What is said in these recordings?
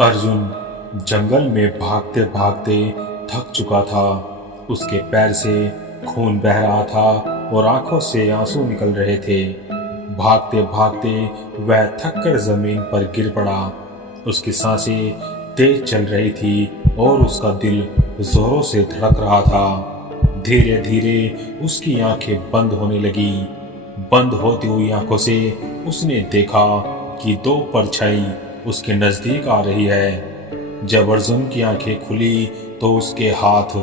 अर्जुन जंगल में भागते भागते थक चुका था। उसके पैर से खून बह रहा था और आंखों से आंसू निकल रहे थे। भागते भागते वह थककर जमीन पर गिर पड़ा। उसकी सांसें तेज चल रही थी और उसका दिल जोरों से धड़क रहा था। धीरे धीरे उसकी आंखें बंद होने लगी। बंद होती हुई आंखों से उसने देखा कि दो परछाई उसके नजदीक आ रही है। जब अर्जुन की आंखें खुली तो उसके हाथ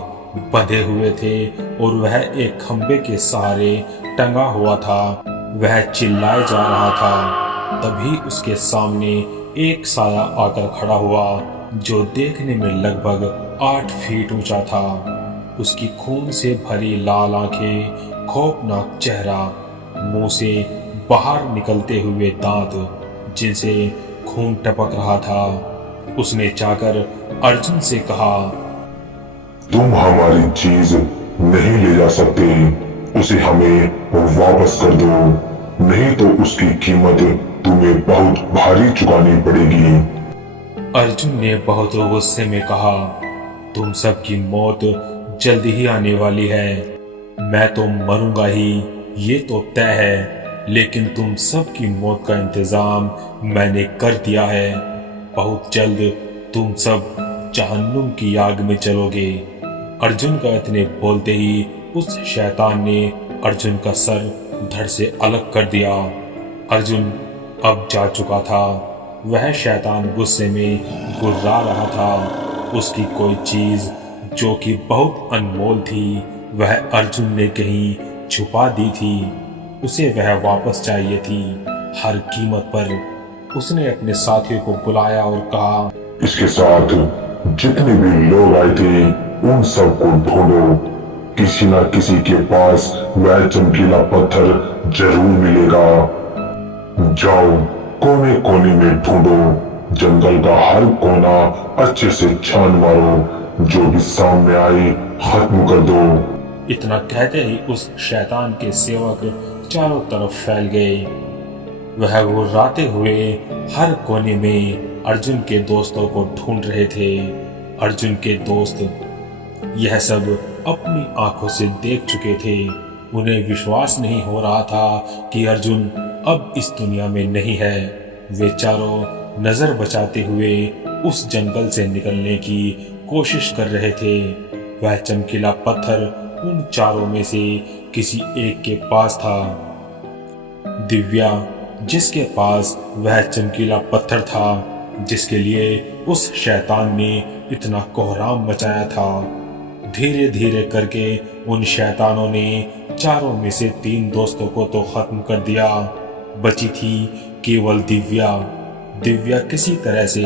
बंधे हुए थे और वह एक खंबे के सहारे टंगा हुआ था। वह चिल्लाए जा रहा था। तभी उसके सामने एक साया आकर खड़ा हुआ जो देखने में लगभग 8 फीट ऊंचा था। उसकी खून से भरी लाल आंखें, खौफनाक चेहरा, मुंह से बाहर निकलते हुए दांत जिनसे खून टपक रहा था। उसने जाकर अर्जुन से कहा, तुम हमारी चीज नहीं ले जा सकते, उसे हमें वापस कर दो, नहीं तो उसकी कीमत तुम्हें बहुत भारी चुकानी पड़ेगी। अर्जुन ने बहुत गुस्से में कहा, तुम सबकी मौत जल्दी ही आने वाली है। मैं तो मरूंगा ही, ये तो तय है, लेकिन तुम सबकी मौत का इंतजाम मैंने कर दिया है। बहुत जल्द तुम सब जहन्नुम की आग में चलोगे। अर्जुन का इतने बोलते ही उस शैतान ने अर्जुन का सर धड़ से अलग कर दिया। अर्जुन अब जा चुका था। वह शैतान गुस्से में गुर्रा रहा था। उसकी कोई चीज जो कि बहुत अनमोल थी वह अर्जुन ने कहीं छुपा दी थी। उसे वह वापस चाहिए थी हर कीमत पर। उसने अपने साथियों को बुलाया और कहा, इसके साथ जितने भी लोग आए थे उन सबको ढूंढो, किसी न किसी के पास वह चमकीला पत्थर जरूर मिलेगा। जाओ कोने कोने में ढूंढो, जंगल का हर कोना अच्छे से छान मारो, जो भी सामने आए खत्म कर दो। इतना कहते ही उस शैतान के सेवक चारों तरफ फैल गए। वह गुर्राते हुए हर कोने में अर्जुन के दोस्तों को ढूंढ रहे थे। अर्जुन के दोस्त यह सब अपनी आंखों से देख चुके थे। उन्हें विश्वास नहीं हो रहा था कि अर्जुन अब इस दुनिया में नहीं है। वे चारों नजर बचाते हुए उस जंगल से निकलने की कोशिश कर रहे थे। वह चमकीला पत्थर उन चारों में से किसी एक के पास था। दिव्या, जिसके पास वह चमकीला पत्थर था, जिसके लिए उस शैतान ने इतना कोहराम मचाया था। धीरे धीरे करके उन शैतानों ने चारों में से 3 दोस्तों को तो खत्म कर दिया। बची थी केवल दिव्या। दिव्या किसी तरह से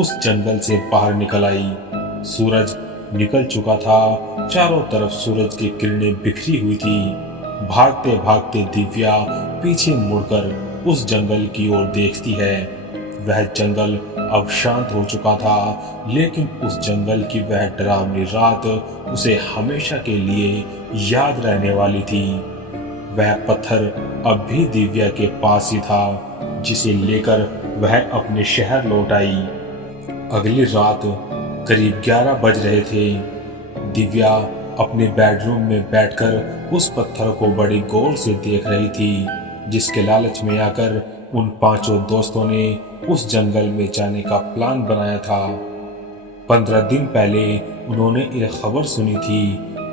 उस जंगल से बाहर निकल आई। सूरज निकल चुका था। चारों तरफ सूरज की किरणें बिखरी हुई थी। भागते भागते दिव्या पीछे मुड़कर उस जंगल की ओर देखती है। वह जंगल अब शांत हो चुका था, लेकिन उस जंगल की वह डरावनी रात उसे हमेशा के लिए याद रहने वाली थी। वह पत्थर अब भी दिव्या के पास ही था, जिसे लेकर वह अपने शहर लौट आई। अगली रात करीब 11 बज रहे थे। दिव्या अपने बेडरूम में बैठकर उस पत्थर को बड़ी गौर से देख रही थी, जिसके लालच में आकर उन 5 दोस्तों ने उस जंगल में जाने का प्लान बनाया था। 15 दिन पहले उन्होंने एक खबर सुनी थी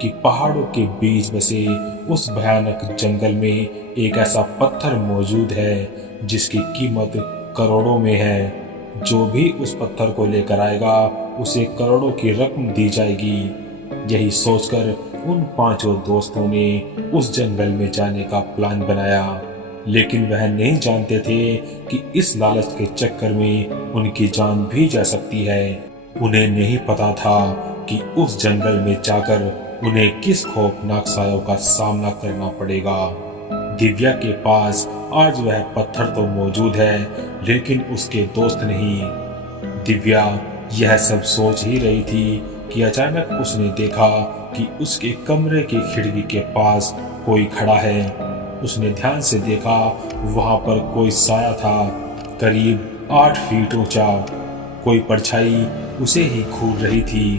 कि पहाड़ों के बीच बसे उस भयानक जंगल में एक ऐसा पत्थर मौजूद है जिसकी कीमत करोड़ों में है। जो भी उस पत्थर को लेकर आएगा उसे करोड़ों की रकम दी जाएगी। यही सोचकर उन 5 दोस्तों ने उस जंगल में जाने का प्लान बनाया, लेकिन वह नहीं जानते थे कि इस लालच के चक्कर में उनकी जान भी जा सकती है। उन्हें नहीं पता था कि उस जंगल में जाकर उन्हें किस खौफनाक सायों का सामना करना पड़ेगा। दिव्या के पास आज वह पत्थर तो मौजूद है, लेकिन उसके दोस्त नहीं। दिव्या यह सब सोच ही रही थी कि अचानक उसने देखा कि उसके कमरे की खिड़की के पास कोई खड़ा है। उसने ध्यान से देखा, वहां पर कोई साया था, करीब 8 फीट ऊंचा। कोई परछाई उसे ही घूर रही थी।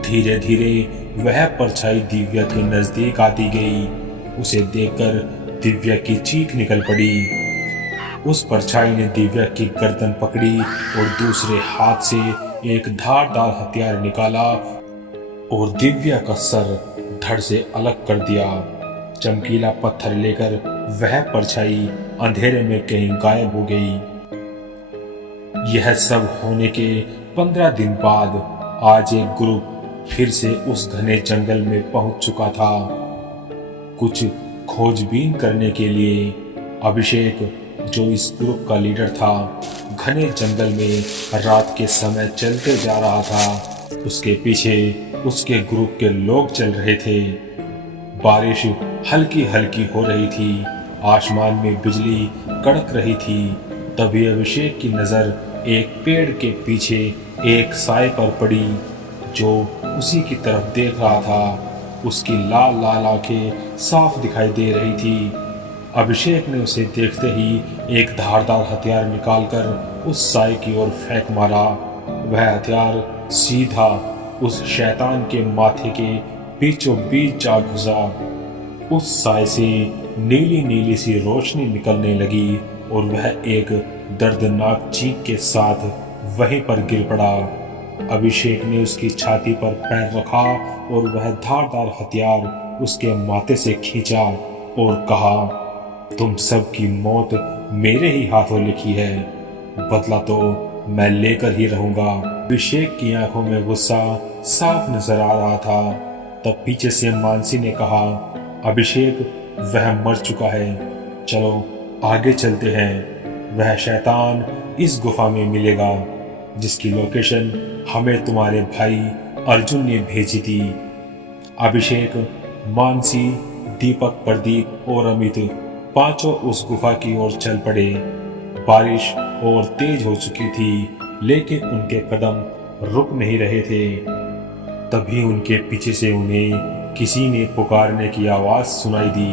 धीरे धीरे वह परछाई दिव्या के नजदीक आती गई। उसे देखकर दिव्या की चीख निकल पड़ी। उस परछाई ने दिव्या की गर्दन पकड़ी और दूसरे हाथ से एक धारदार हथियार निकाला और दिव्या का सर धड़ से अलग कर दिया। चमकीला पत्थर लेकर वह परछाई अंधेरे में कहीं गायब हो गई। यह सब होने के 15 दिन बाद आज एक ग्रुप फिर से उस घने जंगल में पहुंच चुका था, कुछ खोजबीन करने के लिए। अभिषेक, जो इस ग्रुप का लीडर था, घने जंगल में रात के समय चलते जा रहा था। उसके पीछे उसके ग्रुप के लोग चल रहे थे। बारिश हल्की हल्की हो रही थी, आसमान में बिजली कड़क रही थी। तभी अभिषेक की नजर एक पेड़ के पीछे एक साए पर पड़ी, जो उसी की तरफ देख रहा था। उसकी लाल लाल आंखें साफ दिखाई दे रही थी। अभिषेक ने उसे देखते ही एक धारदार हथियार निकालकर उस साए की ओर फेंक मारा। वह हथियार सीधा उस शैतान के माथे के बीचों बीच जा घुसा। उस साए से नीली नीली सी रोशनी निकलने लगी और वह एक दर्दनाक चीख के साथ वहीं पर गिर पड़ा। अभिषेक ने उसकी छाती पर पैर रखा और वह धारदार हथियार उसके माथे से खींचा और कहा, तुम सब की मौत मेरे ही हाथों लिखी है, बदला तो मैं लेकर ही रहूंगा। अभिषेक की आंखों में गुस्सा साफ नजर आ रहा था। तब पीछे से मानसी ने कहा, अभिषेक, वह मर चुका है, चलो आगे चलते हैं। वह शैतान इस गुफा में मिलेगा जिसकी लोकेशन हमें तुम्हारे भाई अर्जुन ने भेजी थी। अभिषेक, मानसी, दीपक, प्रदीप और अमित पांचों उस गुफा की ओर चल पड़े। बारिश और तेज हो चुकी थी, लेकिन उनके कदम रुक नहीं रहे थे। तभी उनके पीछे से उन्हें किसी ने पुकारने की आवाज सुनाई दी।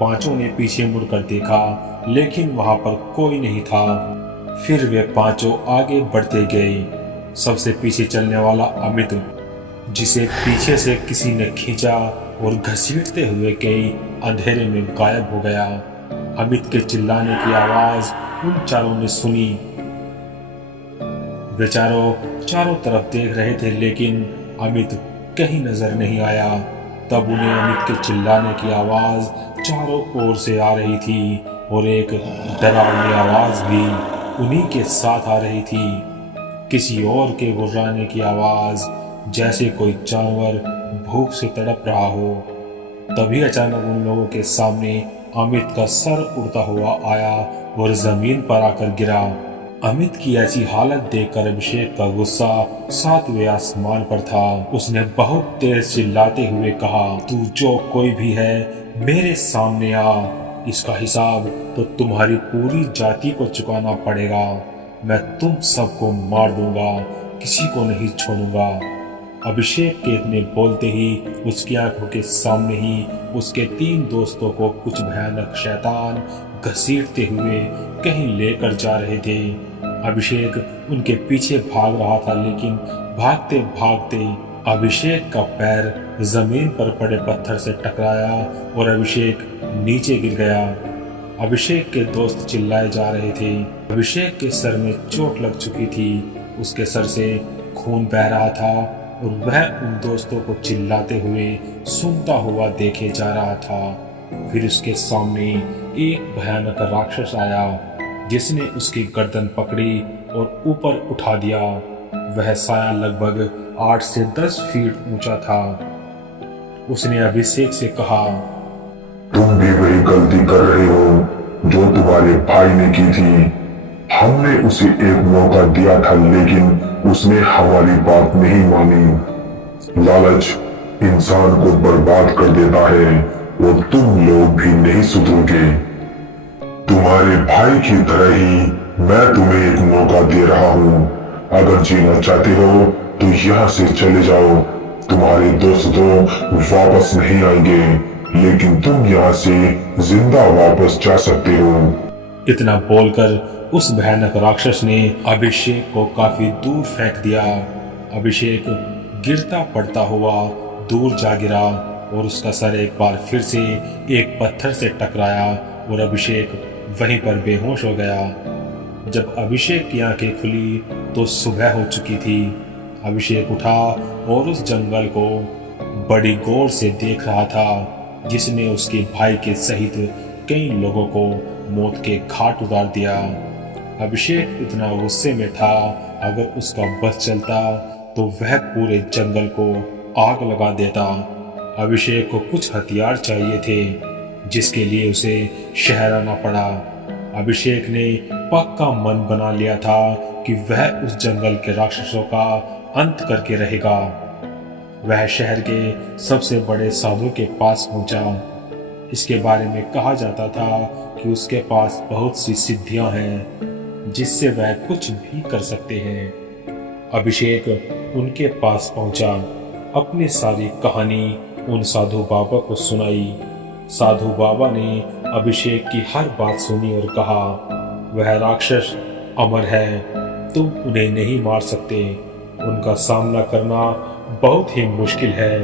पांचों ने पीछे मुड़कर देखा, लेकिन वहां पर कोई नहीं था। फिर वे पांचों आगे बढ़ते गए। सबसे पीछे चलने वाला अमित, जिसे पीछे से किसी ने खींचा और घसीटते हुए कई अंधेरे में गायब हो गया। अमित के चिल्लाने की आवाज उन चारों ने सुनी। वे चारों तरफ देख रहे थे, लेकिन अमित कहीं नजर नहीं आया। तब उन्हें अमित के चिल्लाने की आवाज चारों ओर से आ रही थी और एक डरावनी आवाज भी उन्हीं के साथ आ रही थी, किसी और के गुर्राने की आवाज, जैसे कोई जानवर भूख से तड़प रहा हो। तभी अचानक उन लोगों के सामने अमित का सर उड़ता हुआ आया और जमीन पर आकर गिरा। अमित की ऐसी हालत देखकर अभिषेक का गुस्सा 7वें आसमान पर था। उसने बहुत तेज चिल्लाते हुए कहा, तू जो कोई भी है, मेरे सामने आ। इसका हिसाब तो तुम्हारी पूरी जाति को चुकाना पड़ेगा। मैं तुम सबको मार दूंगा, किसी को नहीं छोड़ूंगा। अभिषेक के इतने बोलते ही उसकी आंखों के सामने ही उसके 3 दोस्तों को कुछ भयानक शैतान घसीटते हुए कहीं लेकर जा रहे थे। अभिषेक उनके पीछे भाग रहा था, लेकिन भागते भागते अभिषेक का पैर जमीन पर पड़े पत्थर से टकराया और अभिषेक नीचे गिर गया। अभिषेक के दोस्त चिल्लाए जा रहे थे। अभिषेक के सर में चोट लग चुकी थी, उसके सर से खून बह रहा था और वह उन दोस्तों को चिल्लाते हुए सुनता हुआ देखे जा रहा था। फिर उसके सामने एक भयानक राक्षस आया, जिसने उसकी गर्दन पकड़ी और ऊपर उठा दिया। वह साया लगभग 8 से 10 फीट ऊंचा था। उसने अभिषेक से कहा, तुम भी वही गलती कर रहे हो जो तुम्हारे भाई ने की थी। हमने उसे एक मौका दिया था, लेकिन उसने हमारी बात नहीं मानी। लालच इंसान को बर्बाद कर देता है और तुम लोग भी नहीं सुधरोगे। तुम्हारे भाई की तरह ही मैं तुम्हें एक मौका दे रहा हूँ। अगर जीना चाहते हो तो यहाँ से चले जाओ। तुम्हारे दोस्त तो वापस नहीं आएंगे, लेकिन तुम यहाँ से जिंदा वापस जा सकते हो। इतना बोलकर उस भयानक राक्षस ने अभिषेक को काफी दूर फेंक दिया। अभिषेक गिरता पड़ता हुआ दूर जा गिरा और उसका सर एक बार फिर से एक पत्थर से टकराया और अभिषेक वहीं पर बेहोश हो गया। जब अभिषेक की आंखें खुली तो सुबह हो चुकी थी। अभिषेक उठा और उस जंगल को बड़ी गौर से देख रहा था जिसने उसके भाई के सहित कई लोगों को मौत के घाट उतार दिया। अभिषेक इतना गुस्से में था, अगर उसका बस चलता तो वह पूरे जंगल को आग लगा देता। अभिषेक को कुछ हथियार चाहिए थे जिसके लिए उसे शहर आना पड़ा। अभिषेक ने पक्का मन बना लिया था कि वह उस जंगल के राक्षसों का अंत करके रहेगा। वह शहर के सबसे बड़े साधु के पास पहुंचा। इसके बारे में कहा जाता था कि उसके पास बहुत सी सिद्धियां हैं जिससे वह कुछ भी कर सकते हैं। अभिषेक उनके पास पहुंचा, अपनी सारी कहानी उन साधु बाबा को सुनाई। साधु बाबा ने अभिषेक की हर बात सुनी और कहा, वह राक्षस अमर है, तुम उन्हें नहीं मार सकते, उनका सामना करना बहुत ही मुश्किल है।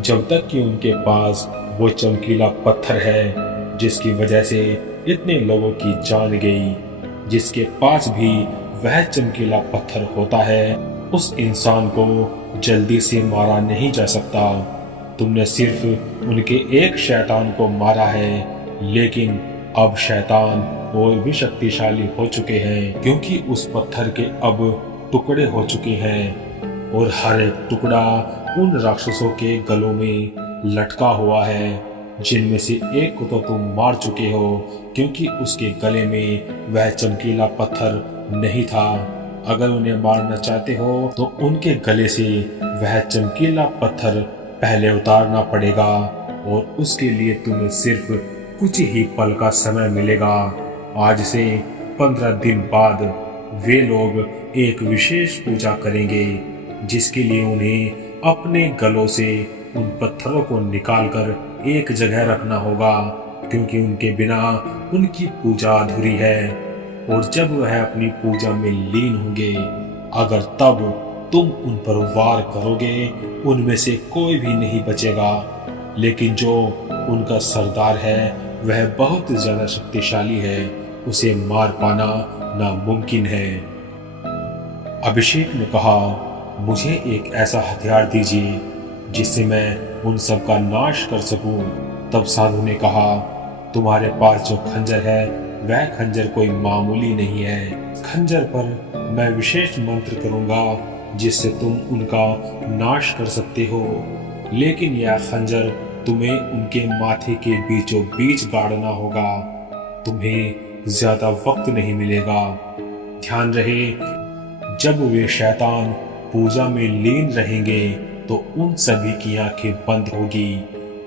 जब तक कि उनके पास वो चमकीला पत्थर है जिसकी वजह से इतने लोगों की जान गई, जिसके पास भी वह चमकीला पत्थर होता है, उस इंसान को जल्दी से मारा नहीं जा सकता। तुमने सिर्फ उनके एक शैतान को मारा है, लेकिन अब शैतान और भी शक्तिशाली हो चुके हैं क्योंकि उस पत्थर के अब टुकड़े हो चुके हैं और हर एक टुकड़ा उन राक्षसों के गलों में लटका हुआ है, जिनमें से एक को तो तुम मार चुके हो क्योंकि उसके गले में वह चमकीला पत्थर नहीं था। अगर उन्हें मारना चाहते हो तो उनके गले से वह चमकीला पत्थर पहले उतारना पड़ेगा और उसके लिए तुम्हें सिर्फ कुछ ही पल का समय मिलेगा। आज से 15 दिन बाद वे लोग एक विशेष पूजा करेंगे जिसके लिए उन्हें अपने गलों से उन पत्थरों को निकालकर एक जगह रखना होगा क्योंकि उनके बिना उनकी पूजा अधूरी है। और जब वह अपनी पूजा में लीन होंगे, अगर तब तुम उन पर वार करोगे, उनमें से कोई भी नहीं बचेगा, लेकिन जो उनका सरदार है वह बहुत ज्यादा शक्तिशाली है, उसे मार पाना नामुमकिन है। अभिषेक ने कहा, मुझे एक ऐसा हथियार दीजिए जिससे मैं उन सब का नाश कर सकूं। तब साधु ने कहा, तुम्हारे पास जो खंजर है वह खंजर कोई मामूली नहीं है। खंजर पर मैं विशेष मंत्र करूंगा जिससे तुम उनका नाश कर सकते हो, लेकिन यह खंजर तुम्हें उनके माथे के बीचों बीच गाड़ना होगा। तुम्हें ज्यादा वक्त नहीं मिलेगा। ध्यान रहे, जब वे शैतान पूजा में लीन रहेंगे तो उन सभी की आंखें बंद होगी।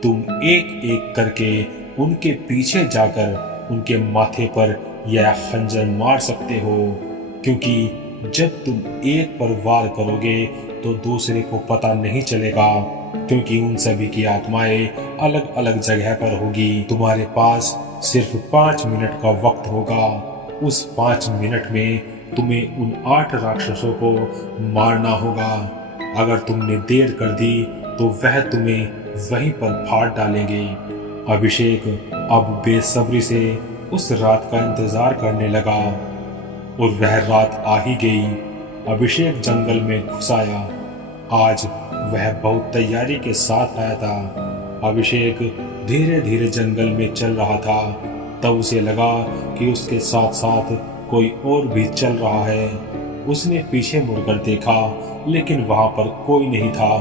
तुम एक एक करके उनके पीछे जाकर उनके माथे पर यह खंजर मार सकते हो, क्योंकि जब तुम एक पर वार करोगे तो दूसरे को पता नहीं चलेगा, क्योंकि उन सभी की आत्माएं अलग अलग जगह पर होगी। तुम्हारे पास सिर्फ 5 मिनट का वक्त होगा। उस 5 मिनट में तुम्हें उन 8 राक्षसों को मारना होगा। अगर तुमने देर कर दी तो वह तुम्हें वहीं पर फाड़ डालेंगे। अभिषेक अब बेसब्री से उस रात का इंतजार करने लगा और वह रात आ ही गई। अभिषेक जंगल में घुस आया। आज वह बहुत तैयारी के साथ आया था। अभिषेक धीरे धीरे जंगल में चल रहा था। तब उसे लगा कि उसके साथ साथ कोई और भी चल रहा है। उसने पीछे मुड़कर देखा, लेकिन वहां पर कोई नहीं था।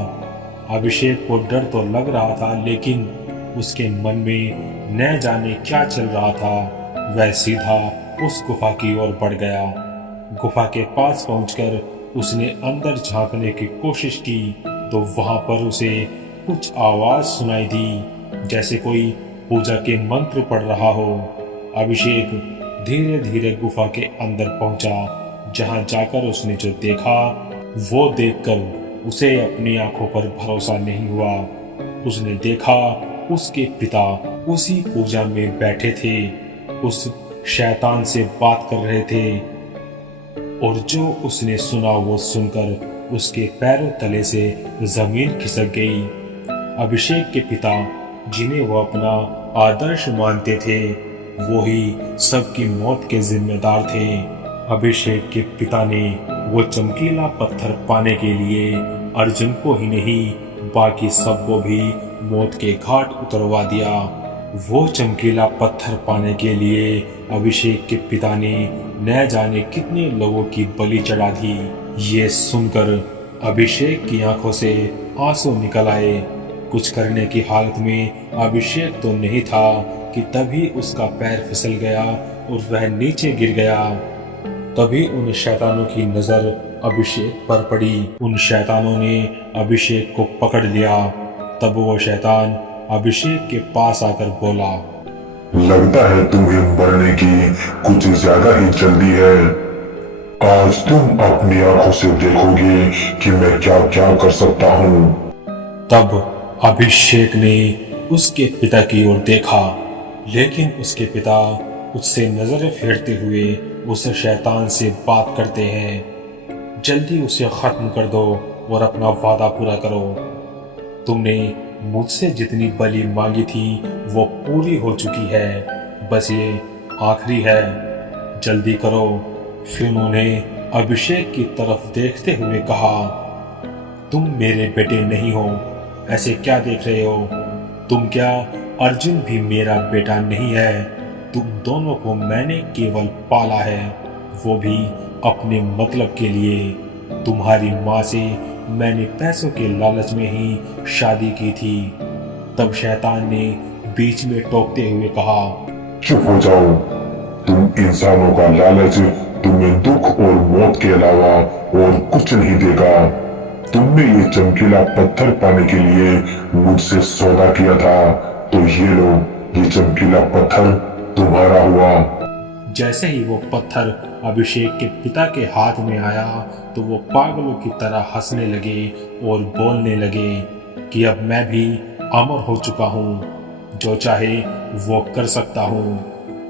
अभिषेक को डर तो लग रहा था, लेकिन उसके मन में न जाने क्या चल रहा था। वह सीधा उस गुफा की ओर बढ़ गया। गुफा के पास पहुंचकर उसने अंदर झांकने की कोशिश की तो वहां पर उसे कुछ आवाज सुनाई दी, जैसे कोई पूजा के मंत्र पढ़ रहा हो। अभिषेक धीरे धीरे गुफा के अंदर पहुंचा। जहां जाकर उसने जो देखा वो देखकर उसे अपनी आंखों पर भरोसा नहीं हुआ। उसने देखा उसके पिता उसी पूजा में बैठे थे। उस शैतान से बात कर रहे थे और जो उसने सुना वो सुनकर उसके पैरों तले से जमीन खिसक गई। अभिषेक के पिता, जिन्हें वो अपना आदर्श मानते थे, वो ही सबकी मौत के जिम्मेदार थे। अभिषेक के पिता ने वो चमकीला पत्थर पाने के लिए अर्जुन को ही नहीं बाकी सबको भी मौत के घाट उतरवा दिया। वो चमकीला पत्थर पाने के लिए अभिषेक के पिता ने न जाने कितने लोगों की बलि चढ़ा दी। ये सुनकर अभिषेक की आंखों से आंसू निकल आए। कुछ करने की हालत में अभिषेक तो नहीं था कि तभी उसका पैर फिसल गया और वह नीचे गिर गया। तभी उन शैतानों की नजर अभिषेक पर पड़ी। उन शैतानों ने अभिषेक को पकड़ लिया। तब वो शैतान अभिषेक के पास आकर बोला, लगता है तुम्हें मरने की कुछ ज्यादा ही जल्दी है। आज तुम अपनी आंखों से देखोगे कि मैं क्या क्या कर सकता हूँ। तब अभिषेक ने उसके पिता की ओर देखा, लेकिन उसके पिता उससे नजरें फेरते हुए उस शैतान से बात करते हैं, जल्दी उसे खत्म कर दो और अपना वादा पूरा करो। तुमने मुझसे जितनी बलि मांगी थी वो पूरी हो चुकी है, बस ये आखिरी है, जल्दी करो। फिर उन्होंने अभिषेक की तरफ देखते हुए कहा, तुम मेरे बेटे नहीं हो, ऐसे क्या देख रहे हो? तुम क्या अर्जुन भी मेरा बेटा नहीं है? तुम दोनों को मैंने केवल पाला है, वो भी अपने मतलब के लिए। तुम्हारी माँ से मैंने पैसों के लालच में ही शादी की थी। तब शैतान ने बीच में टोकते हुए कहा, चुप हो जाओ। तुम इंसानों का लालच तुम्हें दुख और मौत के अलावा और कुछ नहीं देगा। तुमने ये चमकीला पत्थर पाने के लिए मुझसे सौदा किया था, तो ये लो, ये चमकीला पत्थर तुम्हारा हुआ। जैसे ही वो पत्थर अभिषेक के पिता के हाथ में आया तो वो पागलों की तरह हंसने लगे और बोलने लगे कि अब मैं भी अमर हो चुका हूँ, जो चाहे वो कर सकता हूँ।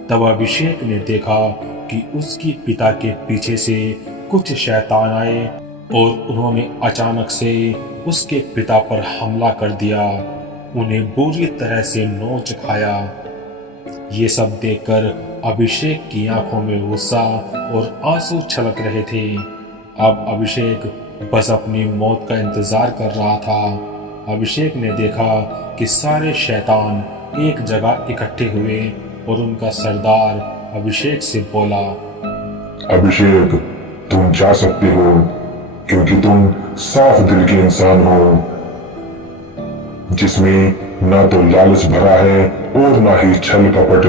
तब अभिषेक ने देखा कि उसकी पिता के पीछे से कुछ शैतान आए और उन्होंने अचानक से उसके पिता पर हमला कर दिया, उन्हें बुरी तरह से नोच खाया। ये सब देखकर अभिषेक की आंखों में गुस्सा और आंसू छलक रहे थे। अब अभिषेक बस अपनी मौत का इंतजार कर रहा था। अभिषेक ने देखा कि सारे शैतान एक जगह इकट्ठे हुए और उनका सरदार अभिषेक से बोला, अभिषेक, तुम जा सकते हो, क्योंकि तुम साफ दिल के इंसान हो, जिसमें ना तो लालच भरा है और ना ही छल कपट।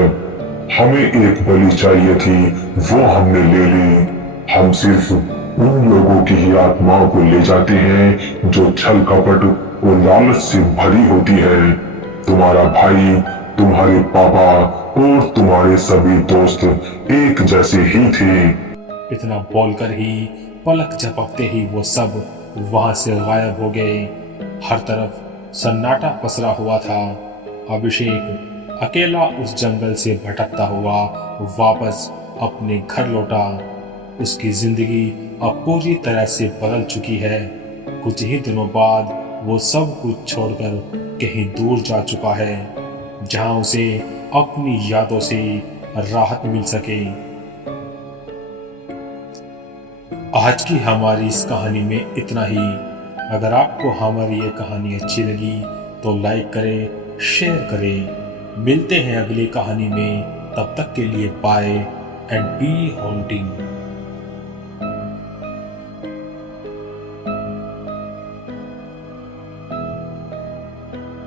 हमें एक बलि चाहिए थी, वो हमने ले ली। हम सिर्फ उन लोगों की ही आत्माओं को ले जाते हैं जो छल कपट और लालच से भरी होती है। तुम्हारा भाई, तुम्हारे पापा और तुम्हारे सभी दोस्त एक जैसे ही थे। इतना बोलकर ही पलक झपकते ही वो सब वहां से गायब हो गए। हर तरफ सन्नाटा पसरा हुआ था। अभिषेक अकेला उस जंगल से भटकता हुआ वापस अपने घर लौटा। उसकी जिंदगी अब पूरी तरह से बदल चुकी है। कुछ ही दिनों बाद वो सब कुछ छोड़कर कहीं दूर जा चुका है, जहां उसे अपनी यादों से राहत मिल सके। आज की हमारी इस कहानी में इतना ही। अगर आपको हमारी ये कहानी अच्छी लगी तो लाइक करें, शेयर करें। मिलते हैं अगली कहानी में, तब तक के लिए बाय एंड बी हॉन्टिंग।